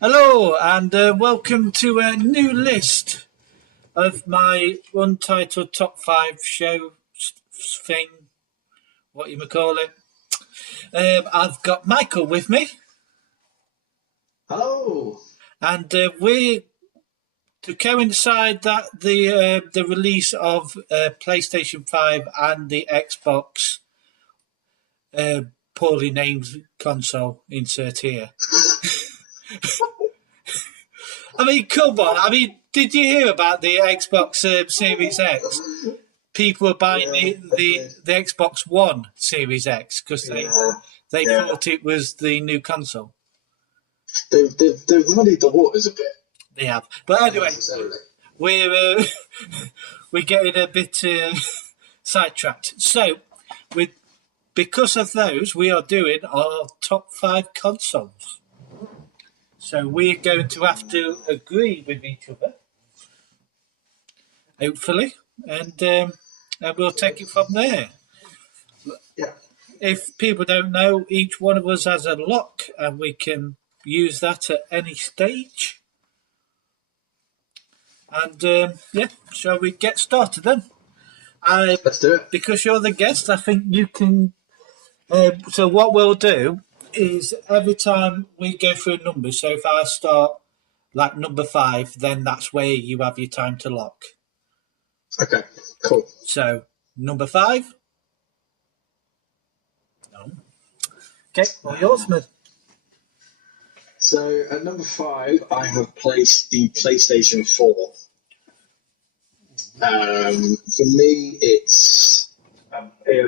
Hello and welcome to a new list of my untitled top five show thing, what you may call it. I've got Michael with me, Hello. and we to coincide that the release of PlayStation 5 and the Xbox poorly named console insert here. I mean, come on. I mean, did you hear about the Xbox Series X? People were buying the Xbox One Series X because they thought it was the new console. They've muddied the waters a bit. They have. But anyway, we're we're getting a bit sidetracked. So, because of those, we are doing our top five consoles. So we're going to have to agree with each other, hopefully, and we'll take it from there. Yeah. If people don't know, each one of us has a lock, and we can use that at any stage. And shall we get started then? Let's do it. Because you're the guest, I think you can. So what we'll do is every time we go through numbers. So if I start like number 5, then that's where you have your time to lock. Okay, cool. So number 5. No. Okay, all yours, Smith. So at number 5, I have placed the PlayStation 4. For me, it's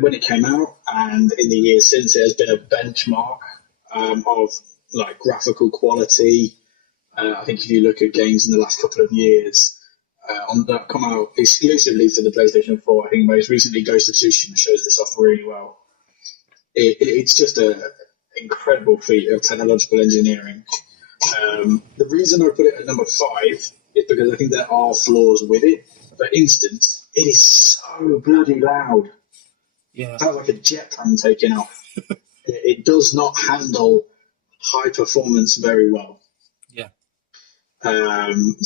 when it came out, and in the years since, it has been a benchmark of like graphical quality. I think if you look at games in the last couple of years that come out exclusively for the PlayStation 4, I think most recently Ghost of Tsushima shows this off really well. It's just an incredible feat of technological engineering. The reason I put it at number 5 is because I think there are flaws with it. For instance, it is so bloody loud. Yeah. It sounds like a jet plane taking off. It does not handle high performance very well. Yeah. And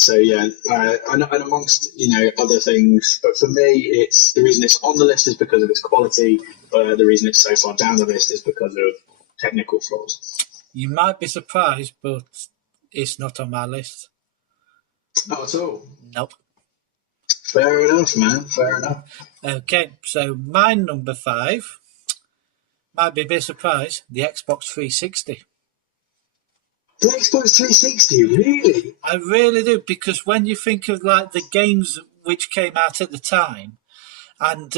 amongst other things, but for me, it's the reason it's on the list is because of its quality. The reason it's so far down the list is because of technical flaws. You might be surprised, but it's not on my list. Not at all. Nope. Fair enough, man. Fair enough. Okay, so my number 5 might be a bit surprised. The Xbox 360. The Xbox 360, really? I really do, because when you think of like the games which came out at the time, and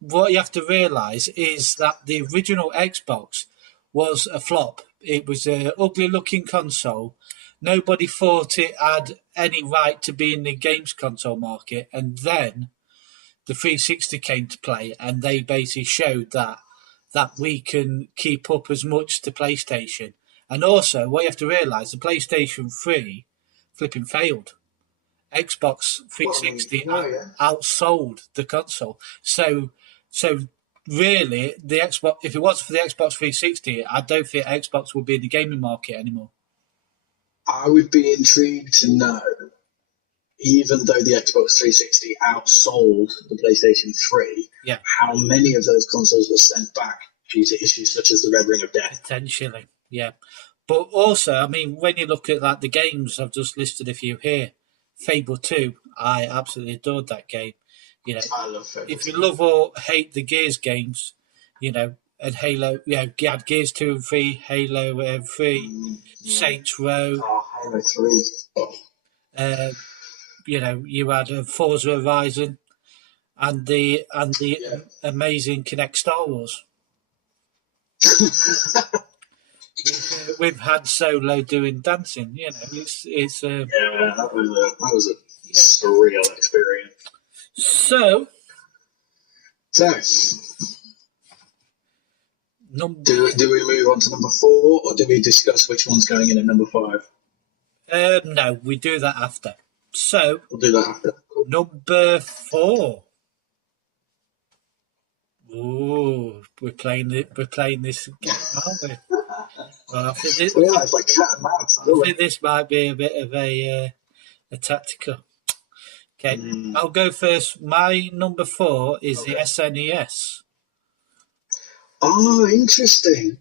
what you have to realise is that the original Xbox was a flop. It was an ugly-looking console. Nobody thought it had any right to be in the games console market, and then the 360 came to play, and they basically showed that we can keep up as much to PlayStation. And also, what you have to realise, the PlayStation 3 flipping failed. Xbox 360 outsold the console. So really, the Xbox, if it wasn't for the Xbox 360, I don't think Xbox would be in the gaming market anymore. I would be intrigued to know, even though the Xbox 360 outsold the PlayStation 3, how many of those consoles were sent back due to issues such as the Red Ring of Death. Potentially, yeah. But also, I mean, when you look at like the games, I've just listed a few here. Fable 2, I absolutely adored that game. I love Fable. If you love or hate the Gears games, and Halo, you had Gears 2 and 3, Halo 3, Saints Row. Oh, Halo 3. You had Forza Horizon and the amazing Kinect Star Wars. We've had Solo doing dancing. It's that was a surreal experience. So do we move on to number 4, or do we discuss which one's going in at number 5? No, we do that after. So we'll do that after. Cool. Number 4. Ooh, we're playing this game, aren't we? Well, it's like cat and mouse. I think this might be a bit of a tactical. Okay, I'll go first. My number 4 is the SNES. Oh, interesting.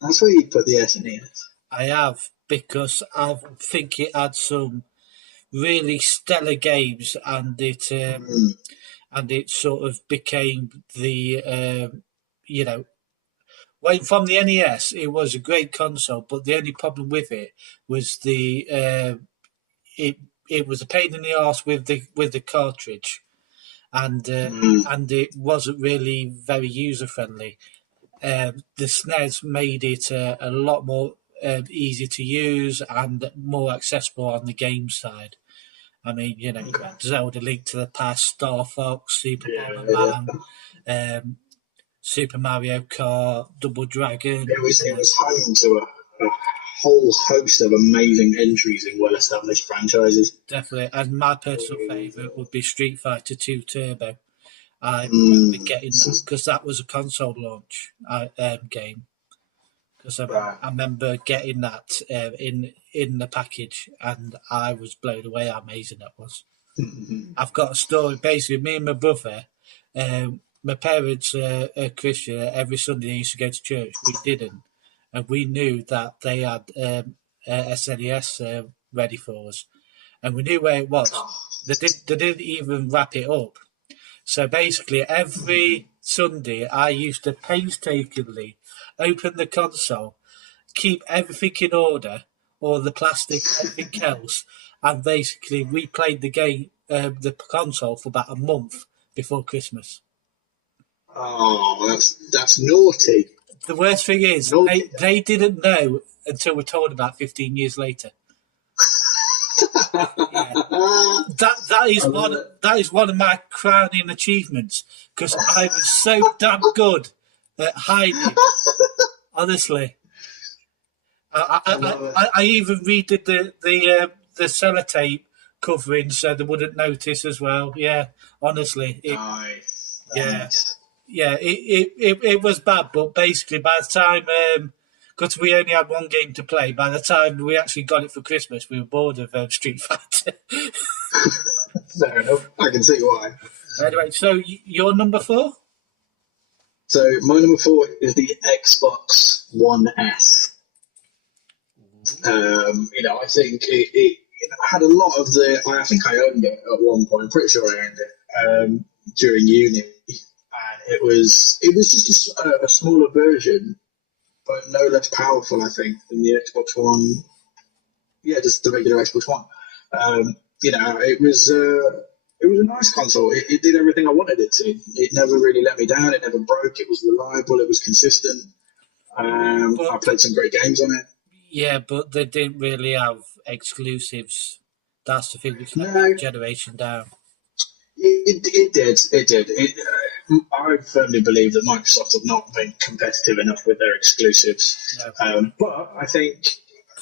That's where you put the SNES. I have, because I think it had some really stellar games, and it sort of became the when from the NES, it was a great console, but the only problem with it was it was a pain in the arse with the cartridge, and it wasn't really very user friendly. The SNES made it a lot more easy to use and more accessible on the game side. I mean, you had Zelda Link to the Past, Star Fox, Super Bomberman, Super Mario Kart, Double Dragon. It was home to a whole host of amazing entries in well-established franchises. Definitely, and my personal favourite would be Street Fighter 2 Turbo. I remember getting that because that was a console launch game. Because I remember getting that in the package, and I was blown away how amazing that was. I've got a story. Basically, me and my brother, my parents are Christian. Every Sunday they used to go to church. We didn't, and we knew that they had SNES ready for us, and we knew where it was. They didn't even wrap it up. So basically, every Sunday I used to painstakingly open the console, keep everything in order, all the plastic, everything else, and basically we played the game, the console, for about a month before Christmas. Oh, that's naughty. The worst thing is, they didn't know until we're told about 15 years later. Yeah. That is one of my crowning achievements, because I was so damn good at hiding. Honestly, I even redid the sellotape covering so they wouldn't notice as well. Yeah, honestly, Nice. it was bad, but basically by the time, because we only had one game to play, by the time we actually got it for Christmas, we were bored of Street Fighter. Fair enough. I can see why. Anyway, so your number 4? So my number 4 is the Xbox One S. I think it had a lot of I think I owned it at one point. I'm pretty sure I owned it during uni, and it was just a smaller version, but no less powerful, I think, than the Xbox One. Yeah, just the regular Xbox One. It was a nice console. It did everything I wanted it to. It never really let me down. It never broke. It was reliable. It was consistent. I played some great games on it. Yeah, but they didn't really have exclusives. That's the thing which let that generation down. It did. I firmly believe that Microsoft have not been competitive enough with their exclusives. No. But I think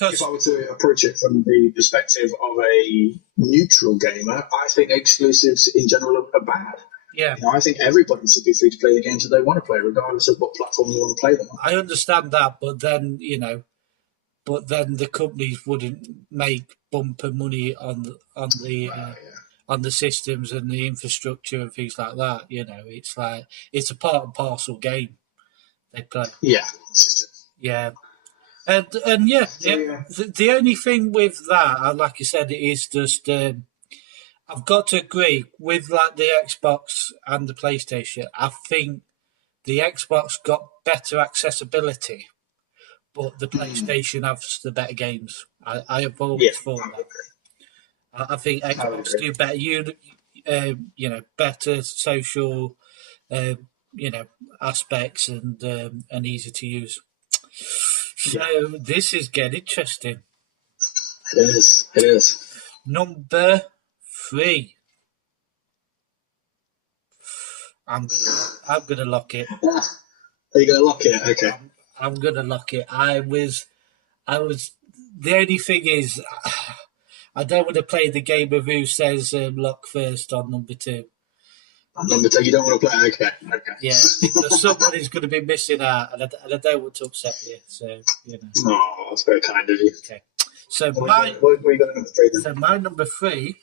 if I were to approach it from the perspective of a neutral gamer, I think exclusives in general are bad. Yeah. I think everybody should be free to play the games that they want to play, regardless of what platform you want to play them on. I understand that, but then the companies wouldn't make bumper money on the systems and the infrastructure and things like that. It's like it's a part and parcel game they play. Yeah. Yeah. And the only thing with that, like you said, it is just I've got to agree with like the Xbox and the PlayStation. I think the Xbox got better accessibility, but the PlayStation has the better games. I have always thought that. I think Xbox do better, better social, aspects and easy to use. So this is getting interesting. It is. Number 3. I'm gonna lock it. Are you gonna lock it? Okay. I'm gonna lock it. I was. The only thing is, I don't want to play the game of who says lock first on number 2. Number 2, you don't want to play? Okay. Yeah, because somebody's going to be missing out, and I don't want to upset you. So Oh, that's very kind of you. Okay. So what you got at number 3 then? So my number 3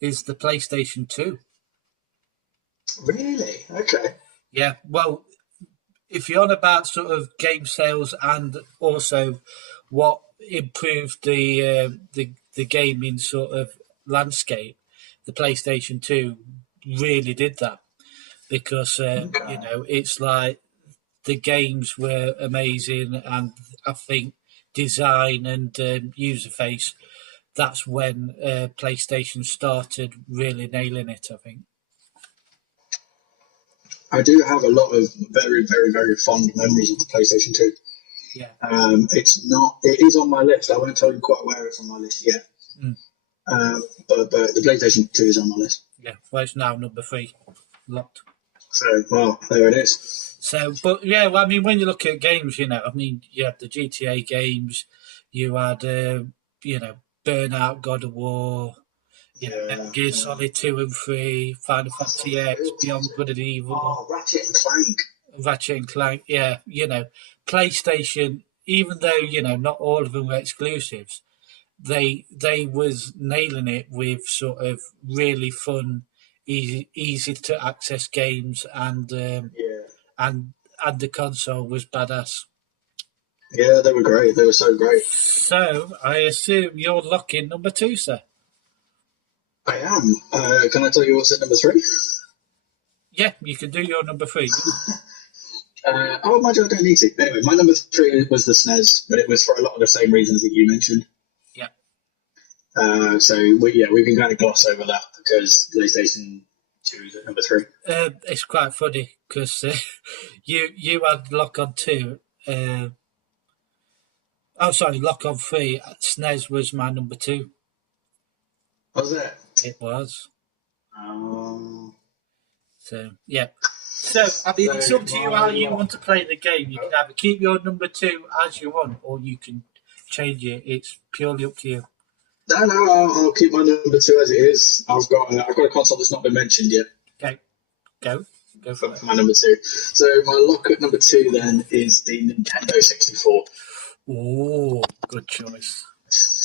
is the PlayStation 2. Really? Okay. Yeah. Well, if you're on about sort of game sales and also what improved the gaming sort of landscape, the PlayStation 2 really did that because it's like the games were amazing, and I think design and user face. That's when PlayStation started really nailing it, I think. I do have a lot of very, very, very fond memories of the PlayStation 2. Yeah. It is on my list. I won't tell you quite where it's on my list yet. But the PlayStation 2 is on my list. Yeah, well, it's now number 3, locked. So, well, there it is. So, but yeah, well, I mean, when you look at games, you had the GTA games, you had, Burnout, God of War, Metal Gear Solid 2 and 3, Final Fantasy X, Beyond Good and Evil. Oh, Ratchet and Clank. Ratchet and Clank, yeah, PlayStation, even though, not all of them were exclusives, they was nailing it with sort of really fun, easy to access games, and the console was badass. Yeah, they were great. They were so great. So I assume you're locking number 2, sir. I am. Can I tell you what's at number 3? Yeah, you can do your number 3. My God, I don't need to. Anyway, my number 3 was the SNES, but it was for a lot of the same reasons that you mentioned. Yeah. So we can kind of gloss over that because PlayStation 2 is at number 3. It's quite funny because you had Lock on 2. Lock on 3. SNES was my number 2. Was it? It was. So yeah. So I mean, it's up to you how you want to play the game. You can either keep your number 2 as you want, or you can change it. It's purely up to you. No, I'll keep my number 2 as it is. I've got a console that's not been mentioned yet. Okay, go for it. My number 2. So my lock at number 2 then is the Nintendo 64. Oh, good choice.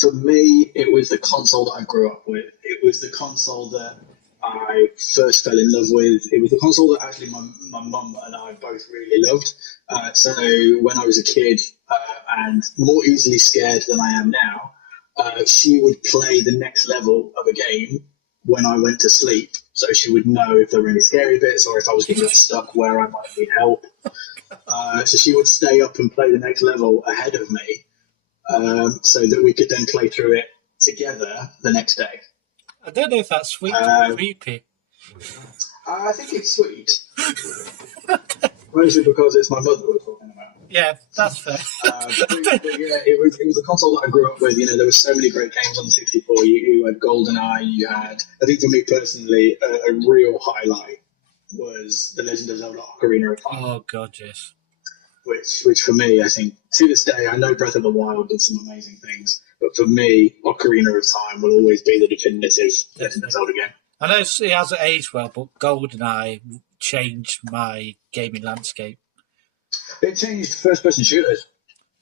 For me, it was the console that I grew up with. It was the console that I first fell in love with. It was the console that actually my mum and I both really loved. So when I was a kid and more easily scared than I am now, she would play the next level of a game when I went to sleep. So she would know if there were any scary bits or if I was going to get stuck where I might need help. So she would stay up and play the next level ahead of me so that we could then play through it together the next day. I don't know if that's sweet or creepy. I think it's sweet. Mostly because it's my mother we're talking about. Yeah, that's fair. But yeah, it was a console that I grew up with. There were so many great games on the 64. You had GoldenEye. You had, I think for me personally, a real highlight was The Legend of Zelda: Ocarina of Time. Oh God, yes. Which for me, I think to this day, I know Breath of the Wild did some amazing things, but for me, Ocarina of Time will always be the definitive Legend of Zelda game. I know it hasn't aged well, but GoldenEye changed my gaming landscape. It changed first-person shooters.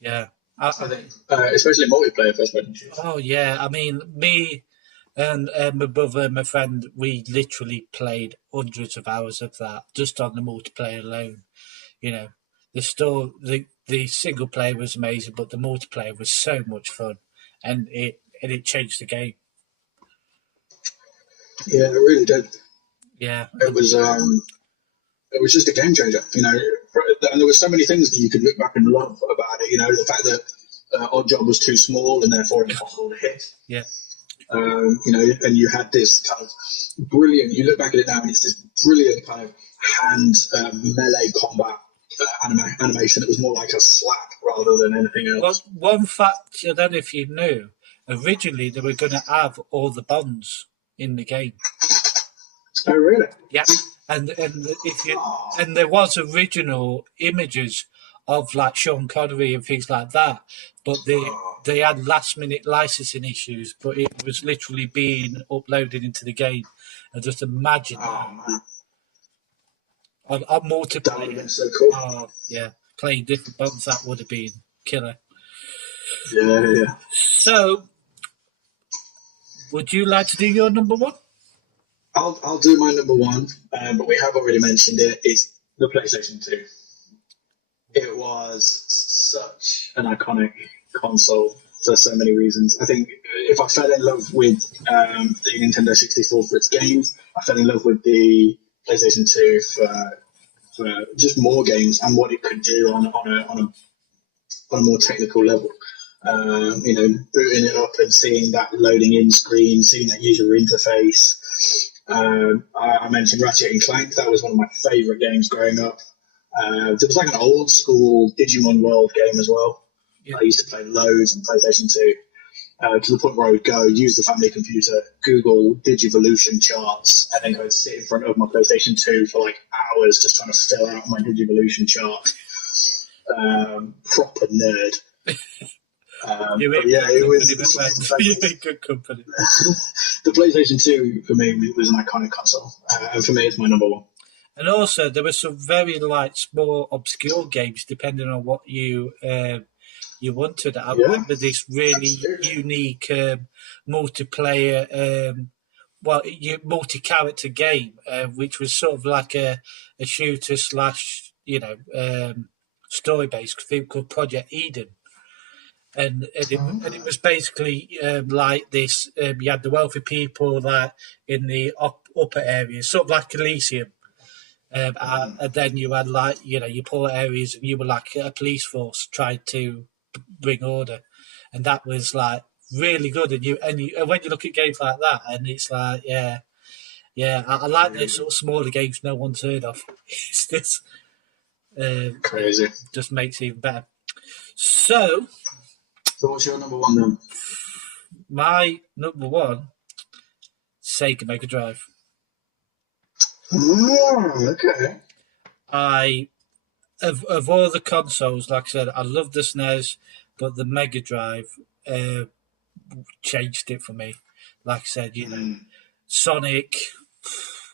Yeah. I think, especially multiplayer first-person shooters. Oh, yeah. I mean, me and my brother and my friend, we literally played hundreds of hours of that just on the multiplayer alone. The single player was amazing, but the multiplayer was so much fun, and it changed the game. Yeah, it really did. Yeah, it was just a game changer. And there were so many things that you could look back and love about it. The fact that Oddjob was too small and therefore impossible to hit. Yeah. And you had this kind of brilliant. You look back at it now, and it's this brilliant kind of hand melee combat animation that was more like a slap rather than anything else. Well, one fact I don't know if you knew. Originally, they were going to have all the Bonds in the game. Oh, really? Yeah, and there was original images of like Sean Connery and things like that, but they had last minute licensing issues. But it was literally being uploaded into the game, and just imagine that. Man. on That would multiplayer. have been so cool. Oh yeah, playing different buttons, that would have been killer. Yeah. So, would you like to do your number one? I'll do my number one, but we have already mentioned it. It's the PlayStation 2. It was such an iconic console for so many reasons. I think if I fell in love with the Nintendo 64 for its games, I fell in love with the PlayStation 2 for just more games and what it could do on a more technical level. Booting it up and seeing that loading in screen, seeing that user interface. I mentioned Ratchet and Clank. That was one of my favourite games growing up. There was like an old school Digimon World game as well. Yeah. I used to play loads on PlayStation 2 to the point where I would go use the family computer, Google Digivolution charts, and then go and sit in front of my PlayStation 2 for like hours just trying to fill out my Digivolution chart. Proper nerd. You're in good company. The PlayStation 2 for me was an iconic console, and for me it's my number one. And also, there were some very small, obscure games depending on what you wanted. I remember this really unique multiplayer, multi-character game, which was sort of like a shooter slash, story-based thing called Project Eden. And it was basically like this. You had the wealthy people that in the upper areas, sort of like Elysium. And then you had your poor areas, and you were like a police force trying to bring order, and that was like really good. And when you look at games like that, and it's like, I like those sort of smaller games no one's heard of. It's just crazy. It just makes it even better. So what's your number one then? My number one, Sega Mega Drive. Okay. Of all the consoles, like I said, I love the SNES, but the Mega Drive changed it for me. Like I said, Sonic.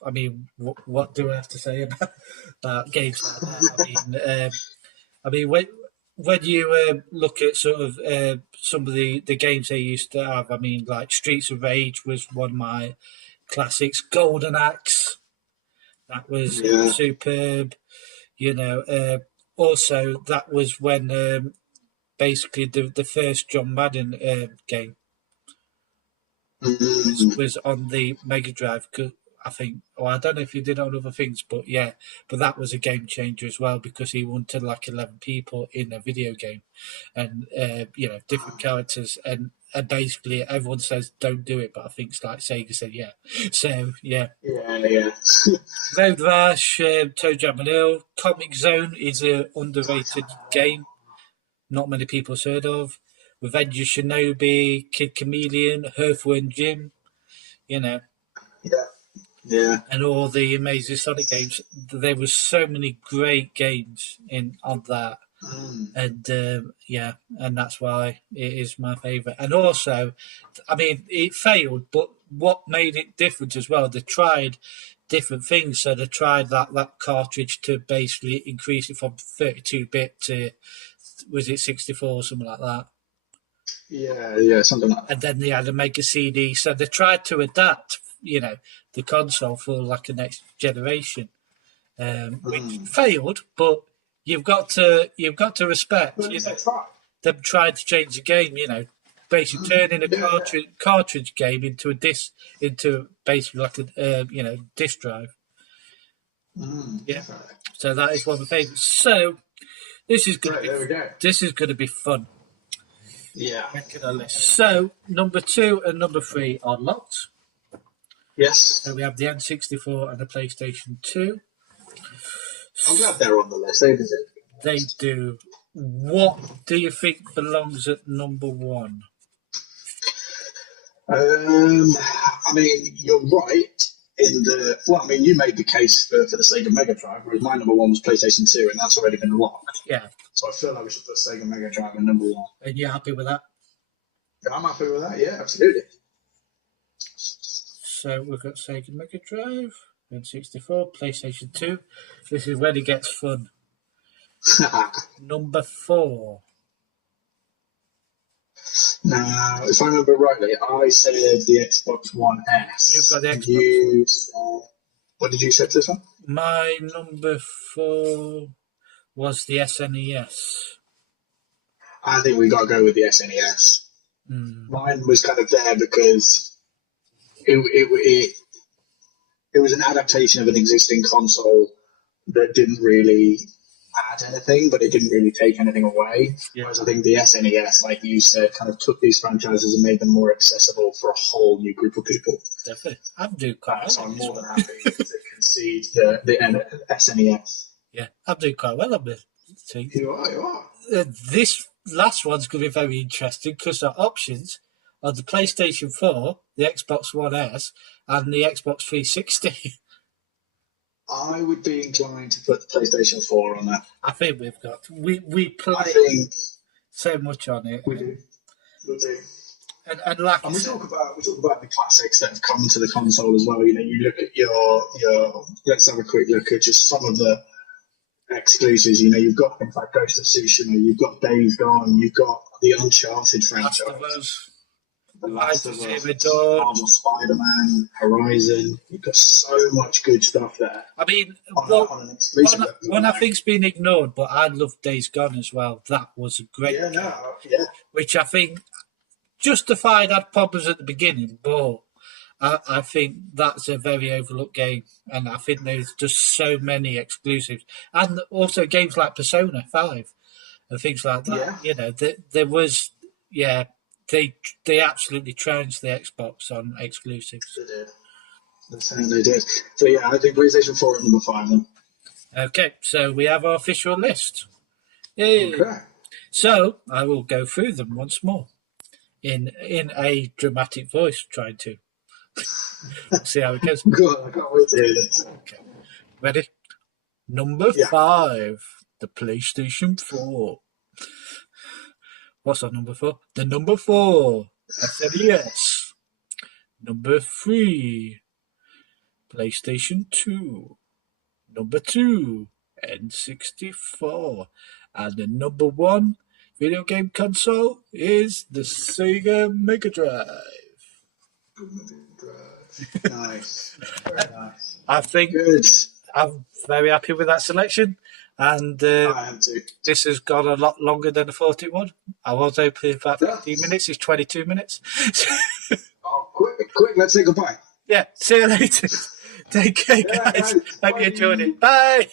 I mean, what do I have to say about games like that? I mean, when you look at sort of some of the games they used to have, I mean, like Streets of Rage was one of my classics. Golden Axe. That was superb. Also, that was when basically the first John Madden game was on the Mega Drive. I think, or I don't know if he did it on other things, but that was a game changer as well because he wanted like 11 people in a video game, and different characters, and basically everyone says don't do it, but I think it's like Sega said so Road Rash, Toe Jam and Earl, Comic Zone is an underrated game, not many people have heard of. Revenge of Shinobi, Kid Chameleon, Earthworm Jim, Yeah. And all the amazing Sonic games. There were so many great games on that. And and that's why it is my favourite. And also, I mean, it failed, but what made it different as well, they tried different things. So they tried that cartridge to basically increase it from 32-bit to, was it 64 or something like that? Yeah, something like that. And then they had to make a CD. So they tried to adapt, the console for like a next generation, which failed, but you've got to respect, them trying to change the game, basically turning a cartridge game into a disc, into basically like a disc drive. So that is one of the favourites. So this is going to be fun. Yeah. So number 2 and number 3 are locked. Yes. So we have the N64 and the PlayStation 2. I'm glad they're on the list. They deserve it. They do. What do you think belongs at number 1? I mean, you're right in the. Well, I mean, you made the case for the Sega Mega Drive, whereas my number 1 was PlayStation 2, and that's already been locked. Yeah. So I feel like we should put Sega Mega Drive at number 1. And you're happy with that? I'm happy with that. Yeah, absolutely. So we've got Sega Mega Drive. N64, PlayStation 2. This is when it gets fun. Number 4. Now, if I remember rightly, I said the Xbox One S. You've got the Xbox. You said, what did you say to this one? My number 4 was the SNES. I think we got to go with the SNES. Mine was kind of there because it was an adaptation of an existing console that didn't really add anything, but it didn't really take anything away. Yeah. Whereas I think the SNES, like you said, kind of took these franchises and made them more accessible for a whole new group of people. Definitely. I'm doing quite well. So I'm more than happy to concede the SNES. Yeah, I'm doing quite well on this thing. You are. This last one's going to be very interesting because the options are the PlayStation 4, the Xbox One S, and the Xbox 360. I would be inclined to put the PlayStation 4 on that. I think we play so much on it. We do. And like we talk about the classics that have come to the console as well. You know, you look at your let's have a quick look at just some of the exclusives. You know, you've got things like Ghost of Tsushima, you've got Days Gone, you've got the Uncharted franchise. The Last of Us, Marvel Spider-Man, Horizon. You've got so much good stuff there. I mean, one I think's been ignored, but I love Days Gone as well. That was a great game, which I think Justified had problems at the beginning, but I think that's a very overlooked game, and I think there's just so many exclusives, and also games like Persona 5 and things like that. Yeah. You know, there was, They absolutely trounced the Xbox on exclusives. They did. They certainly did. So yeah, I think PlayStation 4 is number 5 then. Okay, so we have our official list. Yay. Okay. So I will go through them once more in a dramatic voice, trying to see how it goes. Good, I can't wait to hear this. Okay. Ready? Number 5, the PlayStation 4. What's our number 4? The number 4, SNES. Number 3, PlayStation 2. Number 2, N64. And the number 1 video game console is the Sega Mega Drive. Nice. Very nice. I think I'm very happy with that selection. And this has gone a lot longer than I thought it would. I was hoping for 15 minutes. It's 22 minutes. Quick, let's say goodbye. Yeah, see you later. Take care, guys. Hope you enjoyed it. Bye.